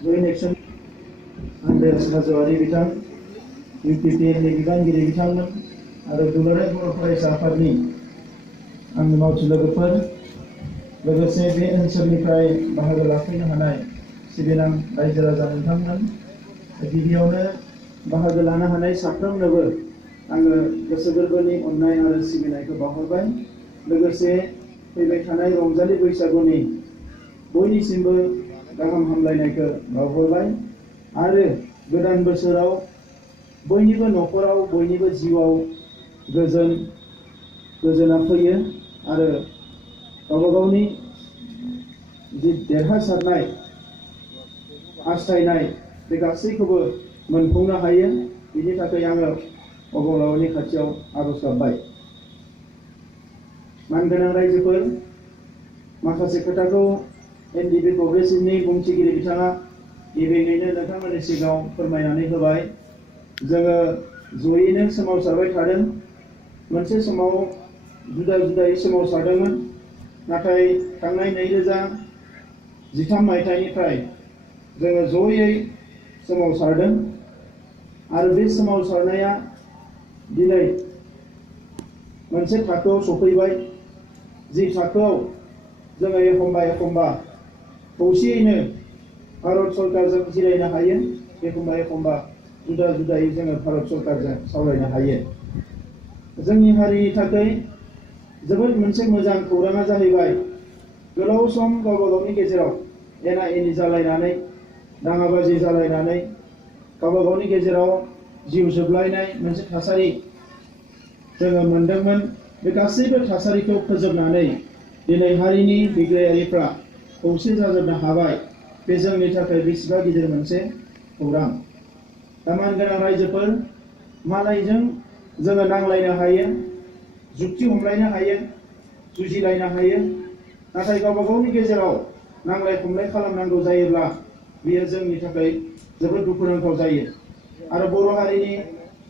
Joint action आन्दाज हाज'वारि बिथां UPPLनि बिबानगिरि बिथांमोन आरो दुलाराय बर' फरायसा आफादनि आंनि मावथि लोगोफोर लोगोसे बे ओनसोलनिफ्राय बाहागो लाफैनो हानाय सिबिनां रायजो राजा नोंथांमोन गिबियावनो बाहागो लानो हानाय साफ्रोमनोबो आङो गोसो गोरबोनि अननाय आरो सिबिनायखौ बावहरबाय। लोगोसे फैबाय थानाय रंजालि बैसागुनि बयनिसिमबो गाहाम हामलायनायखौ बावहरबाय आरो गोदान बोसोराव बयनिबो न'खराव बयनिबो जिउआव गोजोना फैयो आरो गावबा गावनि जि देरहासारनाय हास्थायनाय बे गासैखौबो मोनफुंनो हायो। बिनि थाखाय आङो अबंलावरिनि खाथियाव आर'ज गाबबाय। मानगोनां रायजोफोर, माखासे खोथाखौ NDP प्रग्रेसिभनि बुंथिगिरि बिथाङा गिबियैनो नोंथांमोननि सिगाङाव फोरमायनानै होबाय। जोङो जयैनो सोमावसारबाय थादों। मोनसे समाव जुदा जुदायै सोमावसारदोंमोन, नाथाय थांनाय 2013 मायथाइनिफ्राय जोङो जयै सोमावसारदों आरो बे सोमावसारनाया दिनै मोनसे थाखोआव सफैबाय, जि थाखोआव जोङो एखम्बा खौसेयैनो भारत सरकारजों जिरायनो हायो, एखम्बा जुदा जुदायै जोङो भारत सरकारजों सावरायनो हायो। जोंनि हारिनि थाखाय जोबोद मोनसे मोजां खौराङा जाहैबाय, गोलाव सम गावबा गावनि गेजेराव एना एनि जालायनानै दाङाबाजि जालायनानै गावबा गावनि गेजेराव जिउ जोबलायनाय मोनसे थासारि जोङो मोनदोंमोन। बे गासैबो थासारिखौ फोजोबनानै दिनै हारिनि बिग्रायारिफ्रा खौसे जाजोबनो हाबाय। बे जोंनि थाखाय बेसेबा गिदिर मोनसे खौरां। दा मानगोनां रायजोफोर, मालायजों जोङो नांलायनो हायो, जुक्ति हमलायनो हायो, जुजिलायनो हायो, नाथाय गावबा गावनि गेजेराव नांलाय खमलाय खालामनांगौ जायोब्ला बेयो जोंनि थाखाय जोबोद दुखुनांथाव जायो। आरो बर' हारिनि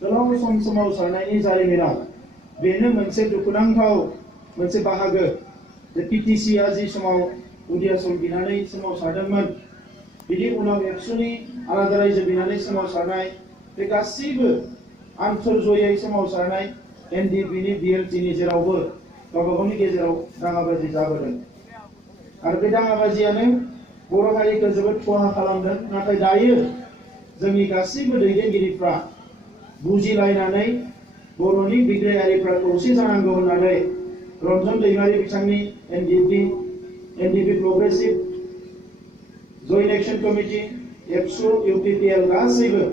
गोलाव सम सोमावसारनायनि जारिमिनाव बेनो मोनसे दुखुनांथाव मोनसे बाहागो जे PTCआ जि समाव उदिया सम बिनानै सोमावसारदोंमोन, बिनि उनाव एबसुनि आलादा रायजो बिनानै सोमावसारनाय, बे गासैबो आन्थोर जयै सोमावसारनाय NDPनि BLTनि जेरावबो गावबा गावनि गेजेराव दाङाबाजि जाबोदों आरो बे दाङाबाजियानो बर' हारिखौ जोबोद खहा खालामदों। नाथाय दायो जोंनि गासैबो दैदेनगिरिफ्रा बुजिलायनानै बर'नि बिग्रायारिफ्रा खौसे जानांगौ होननानै रन्जन दैमारि बिथांनि NDP progressive joint action committee, एबसु, UPPL गासैबो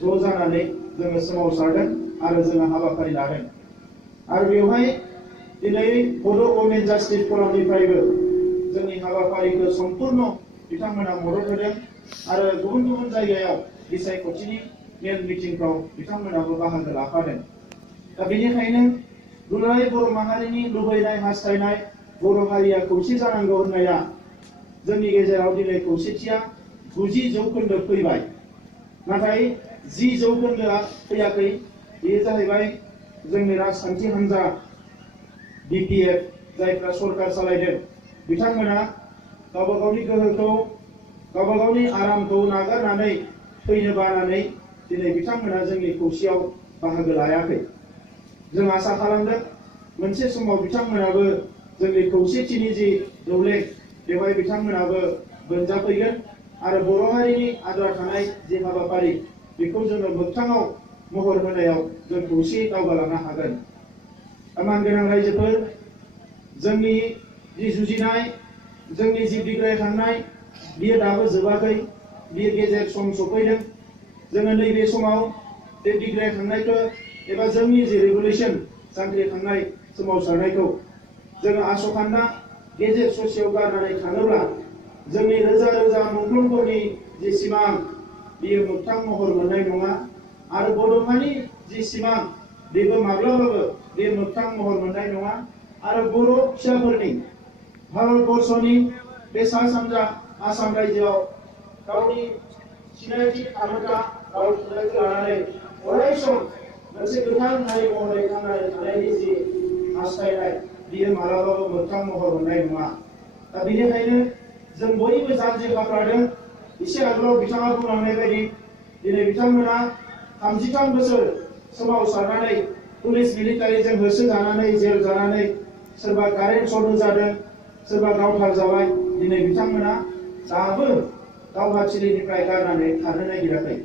ज' जानानै जोङो सोमावसारदों आरो जोङो हाबाफारि लादों। आरो बेवहाय दिनै बड' वुमेन जास्टिस फरामनिफ्रायबो जोंनि हाबाफारिखौ सम्पुर्ण बिथांमोना मदद होदों आरो गुबुन गुबुन जायगायाव बिसायख'थिनि मेल मिटिंफ्राव बिथांमोनाबो बाहागो लाफादों। दा बेनिखायनो दुलाराय बर' माहारिनि लुबैनाय हास्थायनाय बर' हारिया खौसे जानांगौ होननाया जोंनि गेजेराव दिनै खौसेथिया 90% फैबाय। नाथाय 10% फैयाखै। बेयो जाहैबाय जोंनि राजखान्थि हान्जा BPF जायफ्रा सरकार सालायदों, बिथांमोना गावबा गावनि गोहोखौ, गावबा गावनि आरामखौ नागारनानै फैनो बानानै दिनै बिथांमोना जोंनि खौसेयाव बाहागो लायाखै। जों आसा खालामदों मोनसे समाव बिथांमोनाबो जोंनि खौसेथिनि जि दौलें बेवहाय बिथांमोनाबो बोनजाफैगोन आरो बर' हारिनि आद्रा थानाय जि हाबाफारि बेखौ जोङो मोगथाङाव महर होनायाव जों खौसेयै दावगालांनो हागोन। मानगोनां रायजोफोर, जोंनि जि जुजिनाय, जोंनि जि बिग्रायखांनाय, बियो दाबो जोबाखै, बियो गेजेर सम सफैदों। जोङो नैबे समाव बे बिग्रायखांनायखौ एबा जोंनि जि रेगुलेसन जांख्रिखांनाय सोमावसारनायखौ जोङो आस'खान्दा गेजेर ससेयाव गारनानै थाङोब्ला जोंनि रोजा रोजा मुंख्लंफोरनि जि सिमां बियो मोगथां महर मोननाय नङा आरो बड'फानि जि सिमां बेबो माब्लाबाबो बे मोगथां महर मोननाय नङा आरो बर' फिसाफोरनि भारतबर्षनि बे सा सानजा आसाम रायजोआव गावनि सिनायथि थामोनथा गाव थुनलाइखौ लानानै अराय सम मोनसे गोथां हारि महरै थांनानै थानायनि जि हास्थायनाय बियो मालाबाबो मोगथां महर मोननाय नङा। दा बेनिखायनो जों बयबो जानजि खाफ्रादों एसे आगोलाव बिथाङा बुंलांनाय बायदि दिनै बिथांमोना 33 बोसोर सोमावसारनानै पुलिस मिलिटारिजों होसोजानानै जेल जानानै सोरबा कारेन्ट सर्ट होजादों सोरबा गावथारजाबाय दिनै बिथांमोना दाबो दावहाथिलिनिफ्राय गारनानै खारनो नागिराखै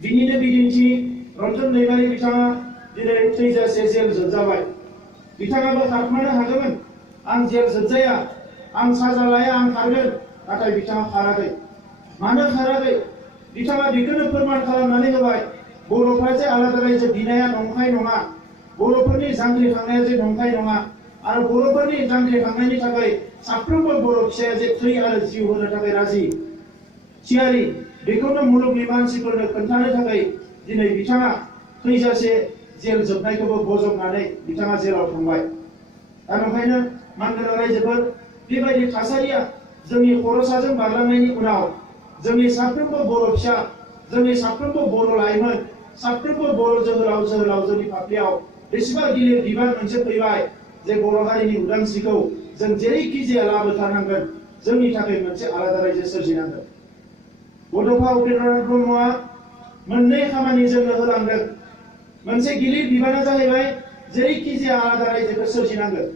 बिनिनो बिदिन्थि रन्जन दैमारि बिथाङा दिनै थैजासे जेल जोबजाबाय बिथाङाबो खारखोमानो हागौमोन आं जेल जोबजाया आं साजा लाया आं खारगोन नाथाय बिथाङा खाराखै मानो खाराखै बिथाङा बेखौनो फोरमान खालामनानै होबाय बर'फ्रा जे आलादा रायजो बिनाया नंखाय नङा बर'फोरनि जांख्रिखांनाया जे नंखाय नङा आरो बर'फोरनि जांख्रिखांनायनि थाखाय साफ्रोमबो बर' फिसाया जे थै आरो जिउ होनो थाखाय राजि थियारि बेखौनो मुलुगनि मानसिफोरनो खोन्थानो थाखाय दिनै बिथाङा थैजासे जेल जोबनायखौबो बजबनानै बिथाङा जेलाव थांबाय दा ओंखायनो मानगोनां रायजोफोर बेबायदि थासारिया जोंनि खर'साजों बारलांनायनि उनाव जोंनि साफ्रोमबो बर' फिसा जोंनि साफ्रोमबो बर' लाइमोन साफ्रोमबो बर' जोहोलावजोनि फाफ्लियाव बेसेबां गिलिर बिबान मोनसे फैबाय जे बर' हारिनि उदांस्रिखौ जों जेरैखि जाया लाबोथारनांगोन जोंनि थाखाय मोनसे आलादा रायजो सोरजिनांगोन बड'फा उपेन्द्रनाथ ब्रह्मआ मोननै खामानि जोंनो होलांदों मोनसे गिलिर बिबाना जाहैबाय जेरैखि जाया आलादा रायजोखौ सोरजिनांगोन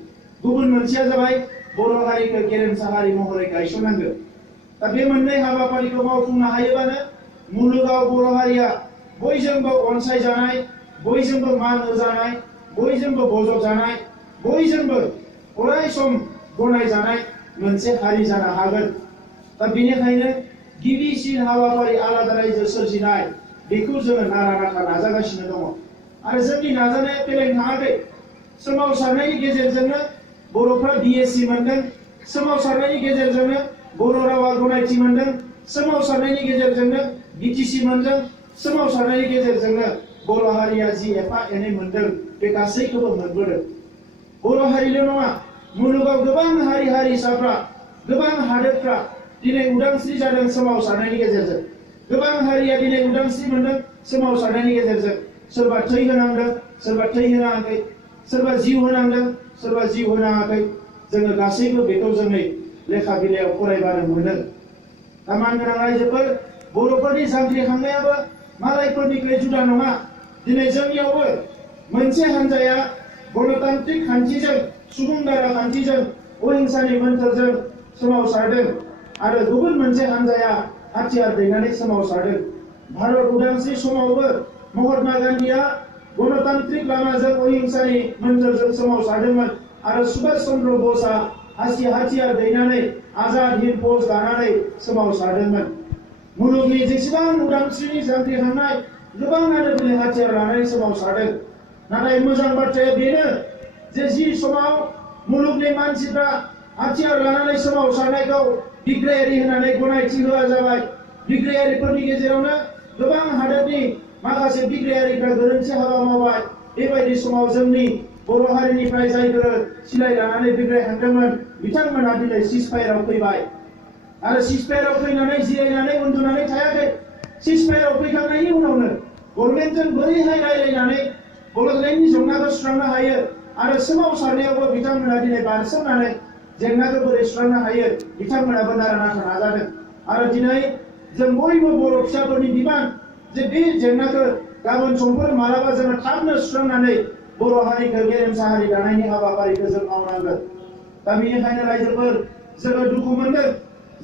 गुबुन मोनसेया जाबाय बर' हारिखौ गेरेमसा हारि महरै गायसननांगोन दा बे मोननै हाबाफारिखौ मावफुंनो हायोबानो मुलुगाव बर' हारिया बयजोंबो अनसायजानाय बयजोंबो मान होजानाय बयजोंबो बजबजानाय बयजोंबो अराय सम गनायजानाय मोनसे हारि जानो हागोन दा बेनिखायनो गिबिसिन हाबाफारि आलादा रायजो सोरजिनाय बेखौ जोङो नारा नाथा नाजागासिनो दङ आरो जोंनि नाजानाया फेलें थाङाखै सोमावसारनायनि गेजेरजोंनो बर'फ्रा बिएससि मोनदों सोमावसारनायनि गेजेरजोंनो बर' रावा गनायथि मोनदों सोमावसारनायनि गेजेरजोंनो बिटिसि मोनदों सोमावसारनायनि गेजेरजोंनो बर' हारिया जि एफा एनै मोनदों बे गासैखौबो मोनबोदों बर' हारिल' नङा मुलुगाव गोबां हारि हारिसाफ्रा गोबां हादोरफ्रा दिनै उदांस्रि जादों सोमावसारनायनि गेजेरजों गोबां हारिया दिनै उदांस्रि मोनदों सोमावसारनायनि गेजेरजों सोरबा थै होनांदों सोरबा थै होनाङाखै सोरबा जिउ होनांदों सोरबा जिउ होनाङाखै जोङो गासैबो बेखौ जोंनि लेखा बिलाइयाव फरायबानो मोनो दा मानगोनां रायजोफोर बर'फोरनि जांख्रिखांनायाबो मालायफोरनिख्रुइ जुदा नङा दिनै जोंनियावबो मोनसे हान्जाया गणतान्त्रिक खान्थिजों सुबुं दारा खान्थिजों अहिंसानि मोन्थोरजों सोमावसारदों आरो गुबुन मोनसे हान्जाया हाथियार दैनानै सोमावसारदों भारत उदांस्रि समावबो महात्मा गान्धीया गणतान्त्रिक लामाजों अहिंसानि मोन्थोरजों सोमावसारदोंमोन आरो सुभाष चन्द्र बसआ हाथियार दैनानै आजाद हिन्द फौज दानानै सोमावसारदोंमोन मुलुगनि जेसेबां उदांस्रिनि जांख्रिखांनाय गोबाङानो दिनै हाथियार लानानै सोमावसारदों नाथाय मोजां बाथ्राया बेनो जे जि समाव मुलुगनि मानसिफ्रा हाथियार लानानै सोमावसारनायखौ बिग्रायारि होननानै गनायथि होआ जाबाय बिग्रायारिफोरनि गेजेरावनो गोबां हादोरनि माखासे बिग्रायारिफ्रा गोरोन्थि हाबा मावबाय बेबायदि समाव जोंनि बर' हारिनिफ्राय जायफोर सिलाय लानानै बिग्रायखांदोंमोन बिथांमोना दिनै सिजफायाराव फैबाय आरो सिजफायाराव फैनानै जिरायनानै उन्दुनानै थायाखै सिजफायाराव फैखांनायनि उनावनो गभर्नमेन्टजों बोरैहाय रायलायनानै बड'लेण्डनि जेंनाखौ सुस्रांनो हायो आरो सोमावसारनायावबो बिथांमोना दिनै बारसोमनानै जेंनाखौ बोरै सुस्रांनो हायो बिथांमोनाबो नारा नाथा नाजादों आरो दिनै जों बयबो बर' फिसाफोरनि बिबान जे बे जेंनाखौ गाबोन समफोर मालाबा जोङो थाबनो सुस्रांनानै बर' हारिखौ गेरेमसा हारि दानायनि हाबाफारिखौ जों मावनांगोन दा बेनिखायनो रायजोफोर जोङो दुखु मोनदों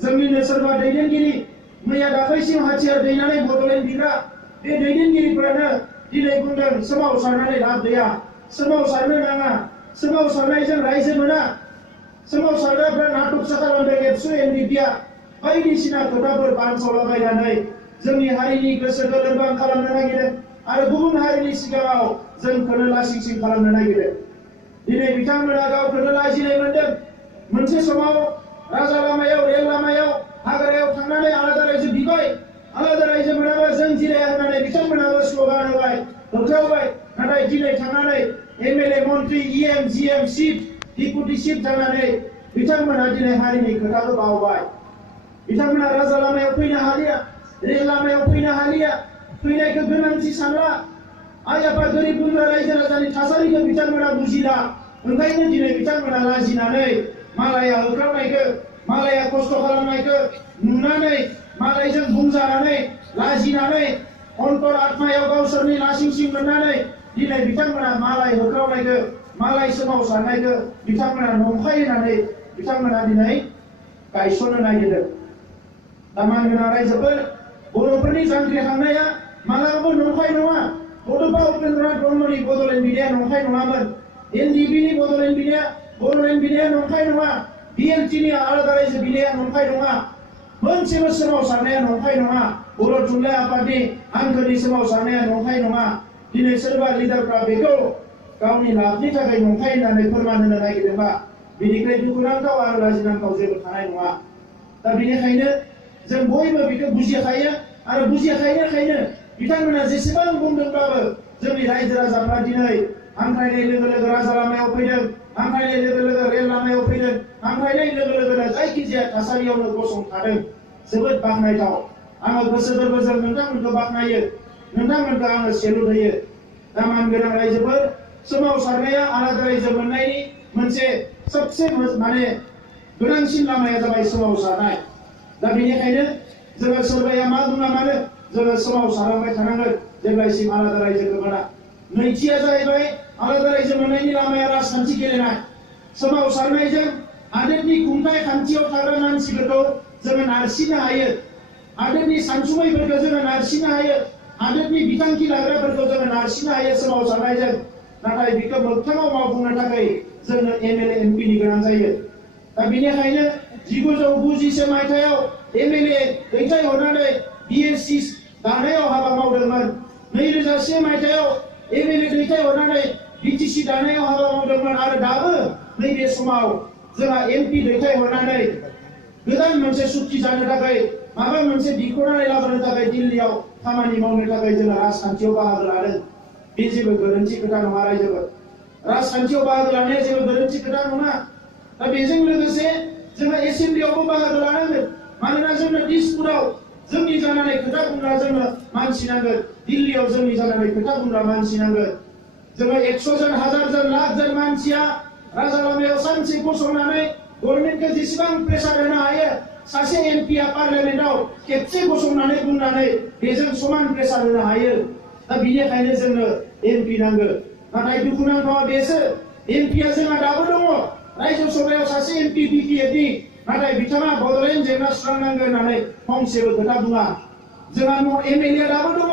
जोंनिनो सोरबा दैदेनगिरि मैया दाख्लैसिम हाथियार दैनानै बड'लेण्ड बिग्रा बे दैदेनगिरिफोरानो दिनै बुंदों सोमावसारनानै लाब गैया सोमावसारनो नाङा सोमावसारनायजों रायजो मोना सोमावसारग्राफ्रा नाटकसा खालामदों एबसु एनडिपिआ बायदिसिना खोथाफोर बानसावलाबायनानै जोंनि हारिनि गोसोखौ लोरबां खालामनो नागिरो आरो गुबुन हारिनि सिगाङाव जोंखौनो लासिंसिं खालामनो नागिरो दिनै बिथांमोना गावखौनो लाजिनाय मोनदों मोनसे समाव राजा लामायाव रेल लामायाव हाग्रायाव थांनानै आलादा रायजो बिबाय आलादा रायजो मोनाबा जों जिराया होननानै बिथांमोनाबो स्ल'गान होबाय होख्रावबाय नाथाय दिनै थांनानै एमएलए मन्त्रि इएम जिएम सिट डिपुटि सिट जानानै बिथांमोना दिनै हारिनि खोथाखौ बावबाय बिथांमोना राजा लामायाव फैनो हालिया रेल लामायाव फैनो हालिया फैनायखौ गोनांथि सानला आइ आफा गोरिब गुन्द्रा रायजो राजानि थासारिखौ बिथांमोना बुजिला ओंखायनो दिनै बिथांमोना लाजिनानै मालाया होख्रावनायखौ मालाया खस्थ' खालामनायखौ नुनानै मालायजों बुंजानानै लाजिनानै अन्तर आत्मायाव गावसोरनि लासिंसिं मोननानै दिनै बिथांमोना मालाय होख्रावनायखौ मालाय सोमावसारनायखौ बिथांमोना नंखाय होननानै बिथांमोना दिनै गायसननो नागिरदों। दा मानगोनां रायजोफोर, बर'फोरनि जांख्रिखांनाया मालाबाबो नंखाय नङा। बड'फा उपेन्द्रनाथ ब्रह्मनि बड'लेण्ड बिनाया नंखाय नङामोन। एनडिपिनि बड'लेण्ड बिनाया बड'लेण्ड बिनाया नंखाय नङा। बिएलटिनि आलादा रायजो बिनाया नंखाय नङा। मोनसेबो सोमावसारनाया नंखाय नङा। बर' थुनलाइ आफादनि हांखोनि सोमावसारनाया नंखाय नङा। दिनै सोरबा लिडारफ्रा बेखौ गावनि लाबनि थाखाय नंखाय होननानै फोरमान होनो नागिरदोंबा बेनिफ्राय दुखुनांथाव आरो लाजिनांथाव जेबो थानाय नङा। दा बेनिखायनो जों बयबो बेखौ बुजिखायो आरो बुजिखायनो बिथांमोना जेसेबां बुंदोंब्लाबो जोंनि रायजो राजाफ्रा दिनै हांख्रायनाय लोगो लोगो राजा लामायाव फैदों, हांख्रायनाय लोगो लोगो रेल लामायाव फैदों, हांख्रायनाय लोगो लोगोनो जायखिजाया थासारियावनो गसंथादों। जोबोद बाख्नायथाव। आङो गोसो गोरबोजों नोंथांमोनखौ बाख्नायो, नोंथांमोनखौ आङो सेलुट होयो। दा मानगोनां रायजोफोर, सोमावसारनाया आलादा रायजो मोननायनि मोनसे सबसे गोनांसिन लामाया जाबाय सोमावसारनाय। दा बेनिखायनो जोङो सोरबाया मा बुङा मानो जोङो सोमावसारलांबाय थानांगोन जेब्लासिम आलादा रायजोखौ मोना। नैथिया जाहैबाय आलादा रायजो मोननायनि लामाया राजखान्थि गेलेनाय। सोमावसारनायजों हादोरनि खुंथाय खान्थियाव थाग्रा मानसिफोरखौ जोङो नारसिननो हायो, हादोरनि सानसुमैफोरखौ जोङो नारसिननो हायो, हादोरनि बिथांखि लाग्राफोरखौ जोङो नारसिननो हायो सोमावसारनायजों। नाथाय बेखौ मोगथाङाव मावफुंनो थाखाय जोंनो एमएलए एमपिनि गोनां जायो। दा बेनिखायनो 1990 मायथाइयाव एमएलए दैथायहरनानै बिएससि दानायाव हाबा मावदोंमोन। 2001 मायथाइयाव एमएलए दैथायहरनानै बिटिसि दानायाव हाबा मावदोंमोन। आरो दाबो नैबे समाव जोंहा एमपि दैथायहरनानै गोदान मोनसे सुक्ति जानो थाखाय माबा मोनसे बिख'नानै लाबोनो थाखाय दिल्लीयाव खामानि मावनो थाखाय जोङो राजखान्थियाव बाहागो लादों। बे जेबो गोरोन्थि खोथा नङा रायजोफोर। राजखान्थियाव बाहागो लानाया जेबो गोरोन्थि खोथा नङा। दा बेजों लोगोसे जोङो एसेम्ब्लियावबो बाहागो लानांगोन। मानोना जोंनो दिसपुराव जोंनि जानानै खोथा बुंग्रा जोंनो मानसि नांगोन, दिल्लीयाव जोंनि जानानै खोथा बुंग्रा मानसि नांगोन। जोङो 100 जन, 1000 जन, लाख जन मानसिया राजा लामायाव सानसे गसंनानै गभर्नमेन्टखौ जेसेबां प्रेसार होनो हायो, सासे एमपिया पार्लियामेन्टआव खेबसे गसंनानै बुंनानै बेजों समान प्रेसार होनो हायो। दा बेनिखायनो जोंनो एमपि नांगौ। नाथाय दुखुनांथावा बेसो, एमपिया जोंहा दाबो दङ। रायजो सभायाव सासे एमपि बिपिएफनि, नाथाय बिथाङा बड'लेण्ड जेंना सुस्रांनांगौ होननानै फंसेबो खोथा बुङा। जोंहा एमएलए दाबो दङ।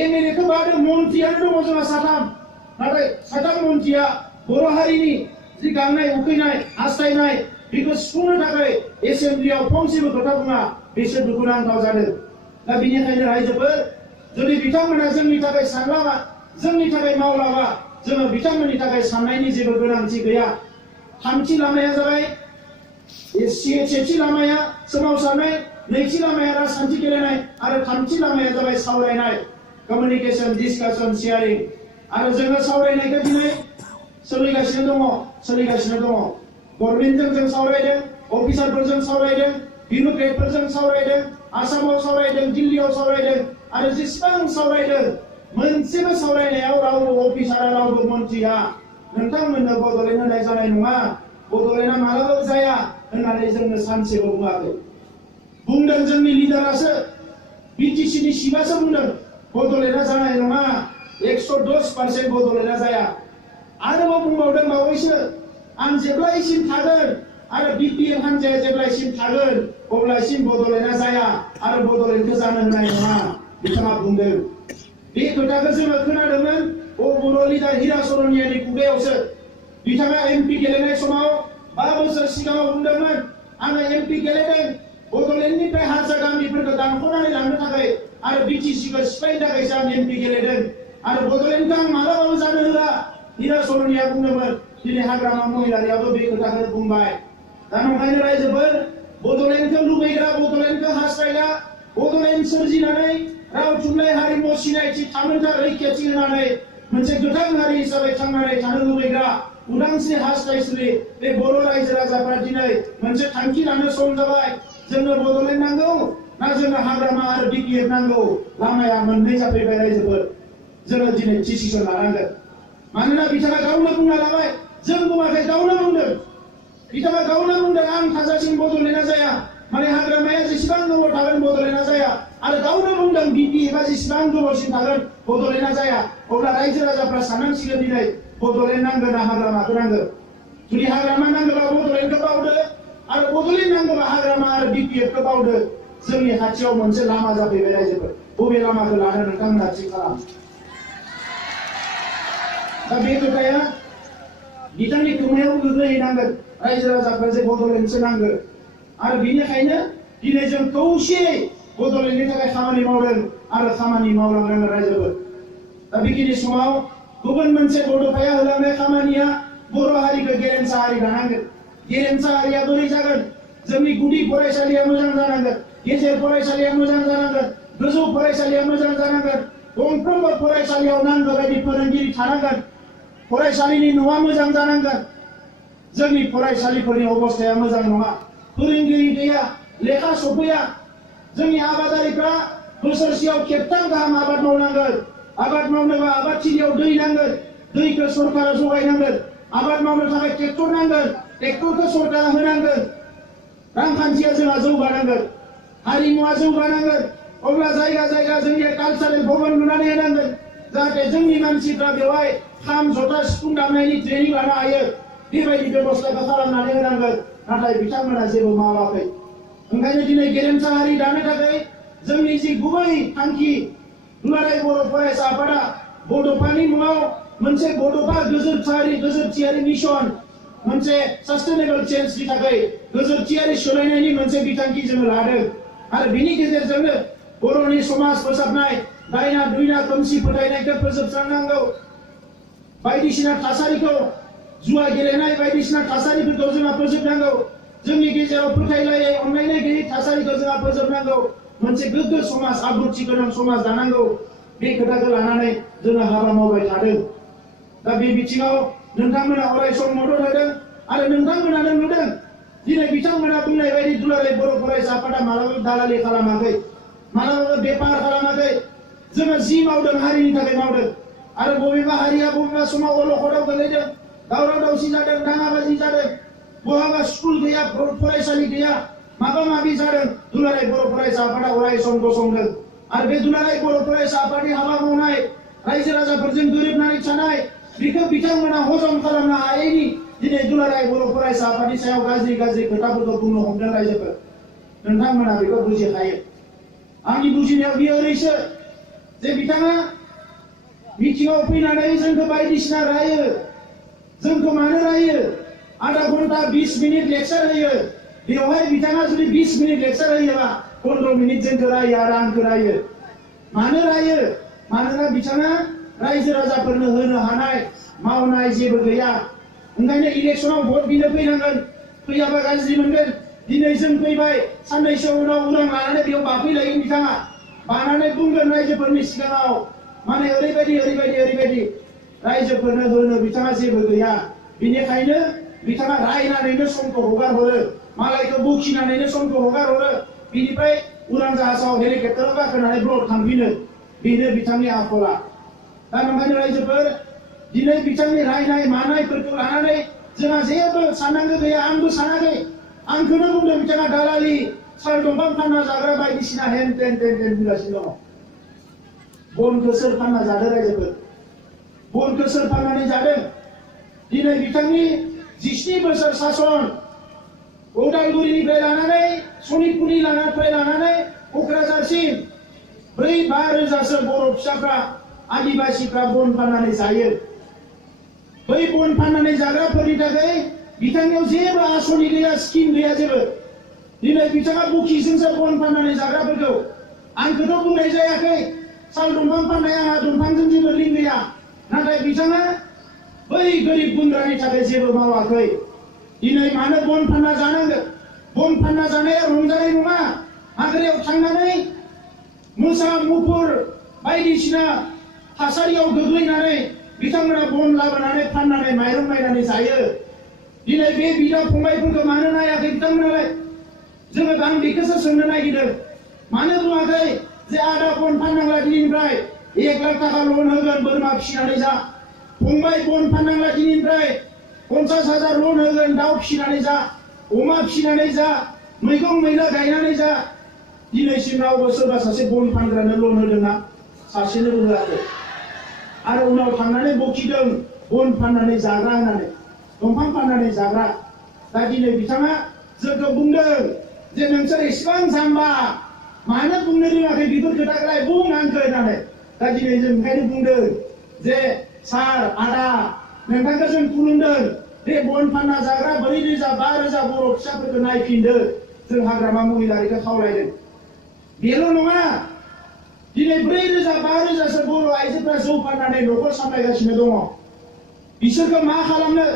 एमएलएखौ बादो मन्थ्रियानो दङ जोंहा साथाम। नाथाय साथाम मन्थ्रिया बर' हारिनि जि गांनाय उखैनाय हास्थायनाय बेखौ सुफुंनो थाखाय एसेम्ब्लियाव फंसेबो खोथा बुङा। बेसो दुखुनांथाव जादों। दा बेनिखायनो रायजोफोर, जुदि बिथांमोना जोंनि थाखाय सानलाबा, जोंनि थाखाय मावलाबा, जोङो बिथांमोननि थाखाय साननायनि जेबो गोनांथि गैया। थामथि लामाया जाबाय सेथि लामाया सोमावसारनाय, नैथि लामाया राजखान्थि गेलेनाय आरो थामथि लामाया जाबाय सावरायनाय, कमिउनिकेशन, डिसकाशन, शेयारिं। आरो जोङो सावरायनायखौ दिनै सोलिगासिनो दङ। गभर्नमेन्टजों जों सावरायदों, अफिसारफोरजों सावरायदों, बिउरोक्रेटफोरजों सावरायदों, आसामाव सावरायदों, दिल्लीयाव सावरायदों। आरो जेसेबां सावरायदों, मोनसेबो सावरायनायाव रावबो अफिसारा रावबो मन्थ्रिया नोंथांमोननो बड'लेण्ड होनाय जानाय नङा, बड'लेण्डआ मालाबाबो जाया होननानै जोंनो सानसेबो बुङाखै। बुंदों जोंनि लिडारासो, बिटिसिनि सिबासो बुंदों बड'लेण्डआ जानाय नङा, 110% बड'लेण्डआ जाया। आरोबाव बुंबावदों बावैसो, आं जेब्लायसिम थागोन आरो बिपिएफ हान्जाया जेब्लायसिम थागोन अब्लासिम बड'लेण्डआ जाया आरो बड'लेण्डखौ जानो होनाय नङा बिथाङा बुंदों। बे खोथाखौ जोङो खोनादोंमोन बर' लिडार हिरा सरनियानि खुगायावसो। बिथाङा एमपि गेलेनाय समाव 5 बोसोर सिगाङाव बुंदोंमोन, आङो एमपि गेलेदों बड'लेण्डनिफ्राय हारसा गामिफोरखौ दानख'नानै लांनो थाखाय आरो बिटिसिखौ सिफायनो थाखायसो आं एमपि गेलेदों आरो बड'लेण्डखौ आं मालाबाबो जानो होआ हिरा सरनिया बुंदोंमोन। दिनै हाग्रामा महिलारियाबो बे खोथाखौ बुंबाय। दा नंखायनो रायजोफोर, बड'लेण्डखौ लुबैग्रा, बड'लेण्डखौ हास्थायग्रा, बड'लेण्ड सोरजिनानै राव थुनलाइ हारिमु सिनायथि थामोनथा रैखाथि होनानै मोनसे गोथां हारि हिसाबै थांनानै थानो लुबैग्रा उदांस्रि हास्थायसुलि बे बर' रायजो राजाफ्रा दिनै मोनसे थांखि लानो सम जाबाय। जोंनो बड'लेण्ड नांगौ ना जोंनो हाग्रामा आरो बिपिएफ नांगौ? लामाया मोननै जाफैबाय रायजोफोर। जोङो दिनै डिसिसन लानांगोन। मानोना बिथाङा गावनो बुंना लाबाय, जों बुङाखै, गावनो बुंदों। बिथाङा गावनो बुंदों, आं थाजासिम बड'लेण्डआ जाया। माने हाग्रामाया जेसेबां गोबाव थागोन बड'लेण्डआ जाया आरो गावनो बुंदों बिपि एबा जेसेबां गोबावसिम थागोन बड'लेण्डआ जाया अब्ला रायजो राजाफ्रा साननांसिगोन दिनै बड'लेण्ड नांगोन ना हाग्रामाखौ नांगोन जुदि हाग्रामा नांगौबा बड'लेण्डखौ बावदो आरो बड'लेण्ड नांगौबा हाग्रामा आरो बिपिएफखौ बावदो जोंनि खाथियाव मोनसे लामा जाफैबाय रायजोफोर बबे लामाखौ लानो नोंथांमोना थि खालाम दा बे खोथाया बिथांनि खोमायाव गोग्लैहैनांगोन रायजो राजाफ्रा जे बड'लेण्डसो नांगौ आरो बेनिखायनो दिनै जों खौसेयै बड'लेण्डनि थाखाय खामानि मावदों आरो खामानि मावलांनांगोन रायजोफोर दा बेखिनि समाव गुबुन मोनसे बड'फाया होलांनाय खामानिया बर' हारिखौ गेरेमसा हारि दानांगोन गेरेमसा हारिया बोरै जागोन जोंनि गुदि फरायसालिया मोजां जानांगोन गेजेर फरायसालिया मोजां जानांगोन गोजौ फरायसालिया मोजां जानांगोन गंफ्रोमबो फरायसालियाव नांगौ बायदि फोरोंगिरि थानांगोन फरायसालिनि न'आ मोजां जानांगोन जोंनि फरायसालिफोरनि अबस्थाया मोजां नङा फोरोंगिरि गैया लेखा सफैया जोंनि आबादारिफ्रा बोसोरसेयाव खेबथाम गाहाम आबाद मावनांगोन आबाद मावनोबा आबादथिलियाव दै नांगोन दैखौ सरकारा जगायनांगोन आबाद मावनो थाखाय ट्रेक्टर नांगोन ट्रेक्टरखौ सरकारा होनांगोन रांखान्थिया जोंहा जौगानांगोन हारिमुआ जौगानांगोन अब्ला जायगा जायगा जोंनि कालचारेल भवन लुनानै होनांगोन जाहाथे जोंनि मानसिफ्रा बेवहाय खाम जथा सिफुं दामनायनि ट्रेनिं लानो हायो बेबायदि बेबस्थाखौ खालामनानै होनांगोन नाथाय बिथांमोना जेबो मावाखै ओंखायनो दिनै गेरेमसा हारि दानो थाखाय जोंनि जि गुबै थांखि दुलाराय बर' फरायसा आफादा बड'फानि मुङाव मोनसे बड'फा गोजोरथियारि मिशन मोनसे सास्टेनेबल चेन्जनि थाखाय गोजोरथियारि सोलायनायनि मोनसे बिथांखि जोङो लादों आरो बिनि गेजेरजोंनो बर'नि समाज फोसाबनाय दायना दुयना खोमसि फोथायनायखौ फोजोबस्रांनांगौ बायदिसिना थासारिखौ जुवा गेलेनाय बायदिसिना थासारिफोरखौ जोंहा फोजोबनांगौ जोंनि गेजेराव फोथायलायै अनलायनाय गैयै थासारिखौ जोंहा फोजोबनांगौ मोनसे गोग्गो समाज आब्रुथि गोनां समाज दानांगौ बे खोथाखौ लानानै जोङो हाबा मावबाय थादों दा बे बिथिङाव नोंथांमोना अरायसम मदद होदों आरो नोंथांमोनानो नुदों दिनै बिथांमोना बुंनाय बायदि दुलाराय बर' फरायसा आफादा मालाबाबो दालालि खालामाखै मालाबाबो बेफार खालामाखै जोङो जि मावदों हारिनि थाखाय मावदों आरो बबेबा हारिया बबेबा समाव अलखदाव गोलैदों दावराव दावसि जादों दाङाबाजि जादों बहाबा स्कुल गैया फरायसालि गैया माबा माबि जादों दुलाराय बर' फरायसा आफादा अरायसम गसंदों आरो बे दुलाराय बर' फरायसा आफादनि हाबा मावनाय रायजो राजाफोरजों गोरोबनानै थानाय बेखौ बिथांमोना हजम खालामनो हायैनि दिनै दुलाराय बर' फरायसा आफादनि सायाव गाज्रि खोथाफोरखौ बुंनो हमदों रायजोफोर नोंथांमोना बेखौ बुजिखायो आंनि बुजिनायाव बियो ओरैसो जे बिथाङा मिटिंआव फैनानै जोंखौ बायदिसिना रायो जोंखौ मानो रायो आधा घन्टा 20 मिनिट लेक्चार होयो बेवहाय बिथाङा जुदि 20 मिनिट लेक्चार होयोबा 15 मिनिट जोंखौ रायो आरो आंखौ रायो मानो रायो मानोना बिथाङा रायजो राजाफोरनो होनो हानाय मावनाय जेबो गैया ओंखायनो इलेक्सनाव भट बिनो फैनांगोन फैयाबा गाज्रि मोनगोन दिनै जों फैबाय साननैसो उनाव उदां लानानै बेयाव बाफैलायगोन बिथाङा बानानै बुंगोन रायजोफोरनि सिगाङाव माने ओरैबायदि रायजोफोरनो होनो बिथाङा जेबो गैया बिनिखायनो बिथाङा रायनानैनो समखौ हगार हरो मालायखौ बखिनानैनो समखौ हगार हरो बिनिफ्राय उरां जाहाजाव हेलिकप्टाराव गाखोनानै ब्लक थांफिनो बेनो बिथांनि आखला दा नोंथांनि रायजोफोर दिनै बिथांनि रायनाय मानायफोरखौ लानानै जोंहा जेबो साननांगौ गैया आंबो सानाखै आंखौनो बुंदों बिथाङा दालालि साल दंफां फानना जाग्रा बायदिसिना हेन टेन बुंगासिनो दङ बनखौ सोर फानना जादों रायजोफोर बनखौ सोर फाननानै जादों दिनै बिथांनि 17 बोसोर सासन उदालगुरिनिफ्राय लानानै सनितपुरनिफ्राय लानानै क'क्राझारसिम 4-5 रोजासो बर' फिसाफ्रा आदिबासिफ्रा बन फाननानै जायो बै बन फाननानै जाग्राफोरनि थाखाय बिथांनियाव जेबो आसनि गैया स्किम गैया जेबो दिनै बिथाङा बुखिजोंसो बन फाननानै जाग्राफोरखौ आंखौथ' बुंनाय जायाखै साल दंफां फाननाय आंहा दंफांजों जेबो लिंक गैया नाथाय बिथाङा बै गोरिब गुन्द्रानि थाखाय जेबो मावाखै दिनै मानो बन फानना जानांगौ बन फानना जानाया रंजानाय नङा हाग्रायाव थांनानै मोसा मुफुर बायदिसिना थासारियाव गोग्लैनानै बिथांमोना बन लाबोनानै फाननानै माइरं बायनानै जायो दिनै बे बिदा फंबायफोरखौ मानो नायाखै बिथांमोनालाय जोङो आं बेखौसो सोंनो नागिरदों मानो बुङाखै जे आधा बन फाननांला दिनैनिफ्राय 1 लाख थाखा लन होगोन बोरमा फिसिनानै जा फंबाय बन फाननांला दिनैनिफ्राय 50,000 लन होगोन दाउ फिसिनानै जा अमा फिसिनानै जा मैगं मैला गायनानै जा दिनैसिम रावबो सोरबा सासे बन फानग्रानो लन होदोंना सासेनोबो होआखै आरो उनाव थांनानै बखिदों बन फाननानै जाग्रा होननानै दंफां फाननानै जाग्रा दा दिनै बिथाङा जोंखौ बुंदों जे नोंसोर इसिबां जाम्बा मानो बुंनो रोङाखै बेफोर खोथाखौलाय बुं आंखौ होननानै दा दिनै जों ओंखायनो बुंदों जे सार आदा नोंथांखौ जों खुलुमदों बे बन फानना जाग्रा 4,000 5,000 बर' फिसाफोरखौ नायफिनदो जों हाग्रामा महिलारिखौ खावलायदों बेल' नङा दिनै 4,000 5,000 बर' आइजोफोरा जौ फाननानै न'खर सामलायगासिनो दङ बिसोरखौ मा खालामनो